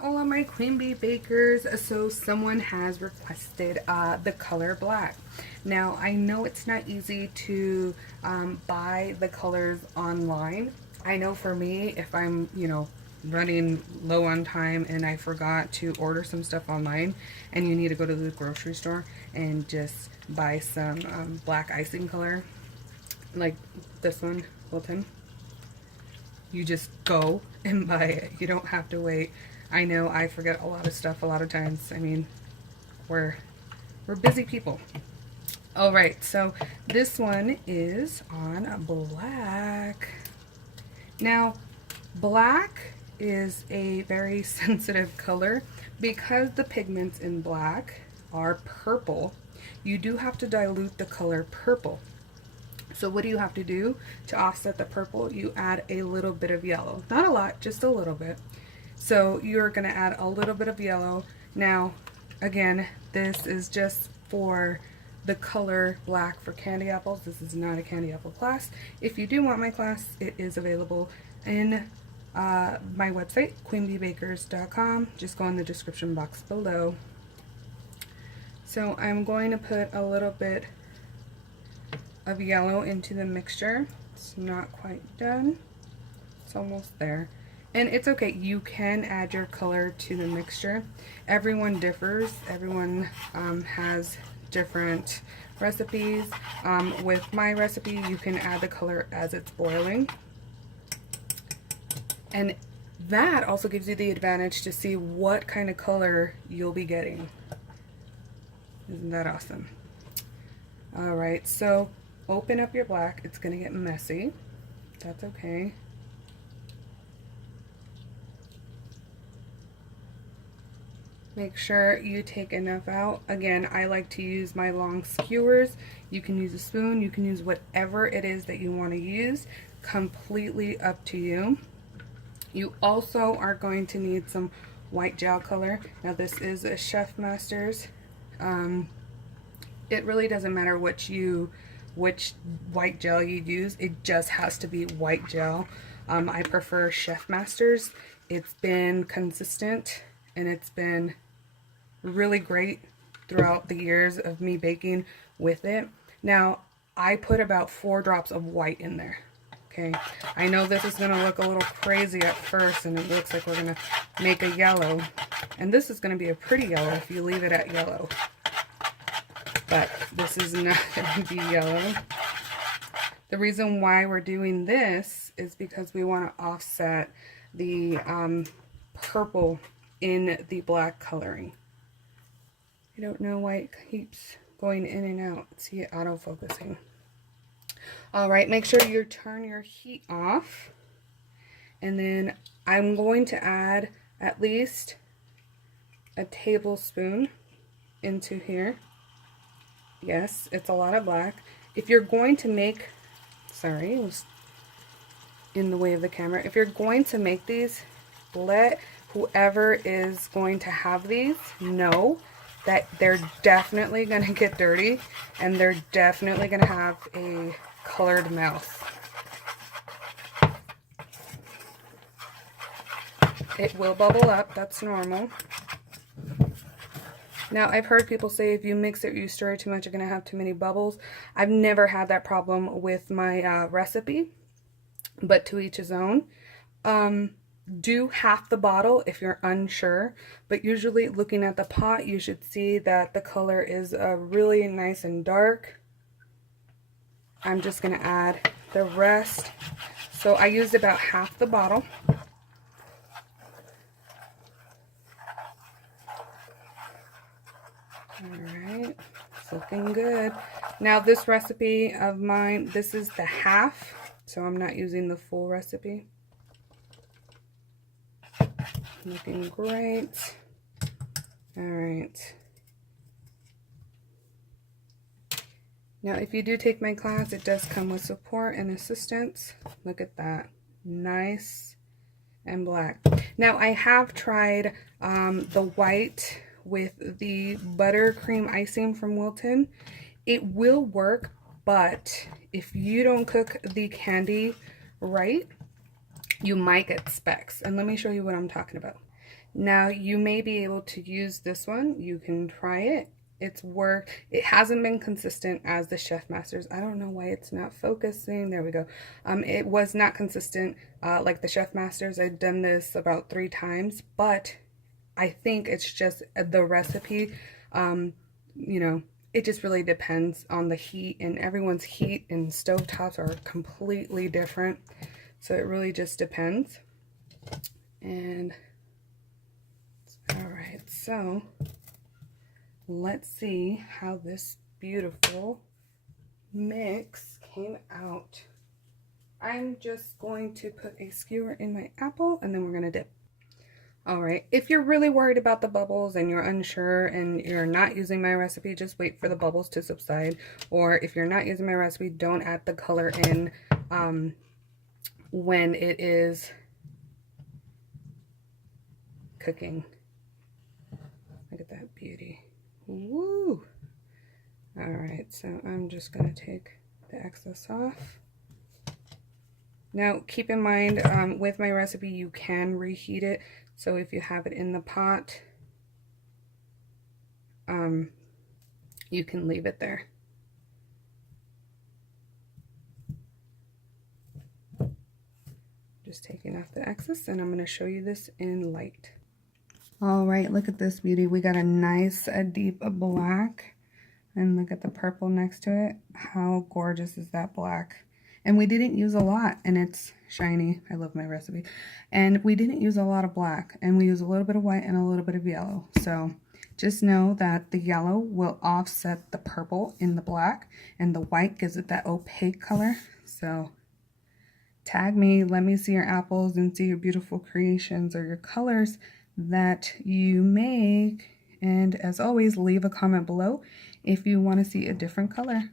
All of my queen bee bakers, so someone has requested the color black. Now I know it's not easy to buy the colors online. I know for me, if I'm running low on time and I forgot to order some stuff online and you need to go to the grocery store and just buy some black icing color like this one, Wilton, you just go and buy it. You don't have to wait. I know I forget a lot of stuff a lot of times. I mean, we're busy people. All right, so this one is on black. Now, black is a very sensitive color because the pigments in black are purple. You do have to dilute the color purple. So what do you have to do to offset the purple? You add a little bit of yellow. Not a lot, just a little bit. So you're going to add a little bit of yellow. Now, again, this is just for the color black for candy apples. This is not a candy apple class. If you do want my class, it is available in my website, queenbeebakers.com. Just go in the description box below. So I'm going to put a little bit of yellow into the mixture. It's not quite done. It's almost there. And it's okay, you can add your color to the mixture. Everyone differs. Everyone has different recipes. With my recipe, you can add the color as it's boiling. And that also gives you the advantage to see what kind of color you'll be getting. Isn't that awesome? Alright, so open up your black. It's going to get messy. That's okay. Make sure you take enough out. Again, I like to use my long skewers. You can use a spoon. You can use whatever it is that you want to use. Completely up to you. You also are going to need some white gel color. Now this is a Chef Masters. It really doesn't matter which white gel you use. It just has to be white gel. I prefer Chef Masters. It's been consistent and it's been really great throughout the years of me baking with it. Now, I put about 4 drops of white in there. Okay, I know this is going to look a little crazy at first and it looks like we're going to make a yellow. And this is going to be a pretty yellow if you leave it at yellow. But this is not going to be yellow. The reason why we're doing this is because we want to offset the purple in the black coloring. I don't know why it keeps going in and out. See it auto-focusing. Alright, make sure you turn your heat off. And then I'm going to add at least a tablespoon into here. Yes, it's a lot of black. If you're going to make, sorry, it was in the way of the camera. If you're going to make these, let whoever is going to have these know that they're definitely going to get dirty and they're definitely going to have a colored mouth. It will bubble up, that's normal. Now, I've heard people say if you mix it, you stir it too much, you're going to have too many bubbles. I've never had that problem with my recipe, but to each his own. Do half the bottle if you're unsure, but usually looking at the pot, you should see that the color is really nice and dark. I'm just going to add the rest. So I used about half the bottle. Alright, it's looking good. Now this recipe of mine, this is the half, so I'm not using the full recipe. Looking great. Alright. Now if you do take my class, it does come with support and assistance. Look at that. Nice and black. Now I have tried the white with the buttercream icing from Wilton. It will work, but if you don't cook the candy right, you might get specks. And let me show you what I'm talking about. Now you may be able to use this one. You can try it. It's work. It hasn't been consistent as the Chef Masters. I don't know why it's not focusing. There we go. It was not consistent like the Chef Masters. I've done this about 3 times, but I think it's just the recipe. You know, it just really depends on the heat, and everyone's heat and stovetops are completely different. So it really just depends. And all right, so let's see how this beautiful mix came out. I'm just going to put a skewer in my apple and then we're going to dip. All right, if you're really worried about the bubbles and you're unsure and you're not using my recipe, just wait for the bubbles to subside. Or if you're not using my recipe, don't add the color in when it is cooking. Look at that beauty. Woo! All right, so I'm just going to take the excess off. Now, keep in mind, with my recipe, you can reheat it. So if you have it in the pot, you can leave it there. Just taking off the excess, and I'm going to show you this in light. All right, look at this beauty. We got a nice, deep black, and look at the purple next to it. How gorgeous is that black? And we didn't use a lot, and it's shiny. I love my recipe. And we didn't use a lot of black, and we use a little bit of white and a little bit of yellow. So just know that the yellow will offset the purple in the black, and the white gives it that opaque color. So tag me, let me see your apples and see your beautiful creations or your colors that you make. And as always, leave a comment below if you want to see a different color.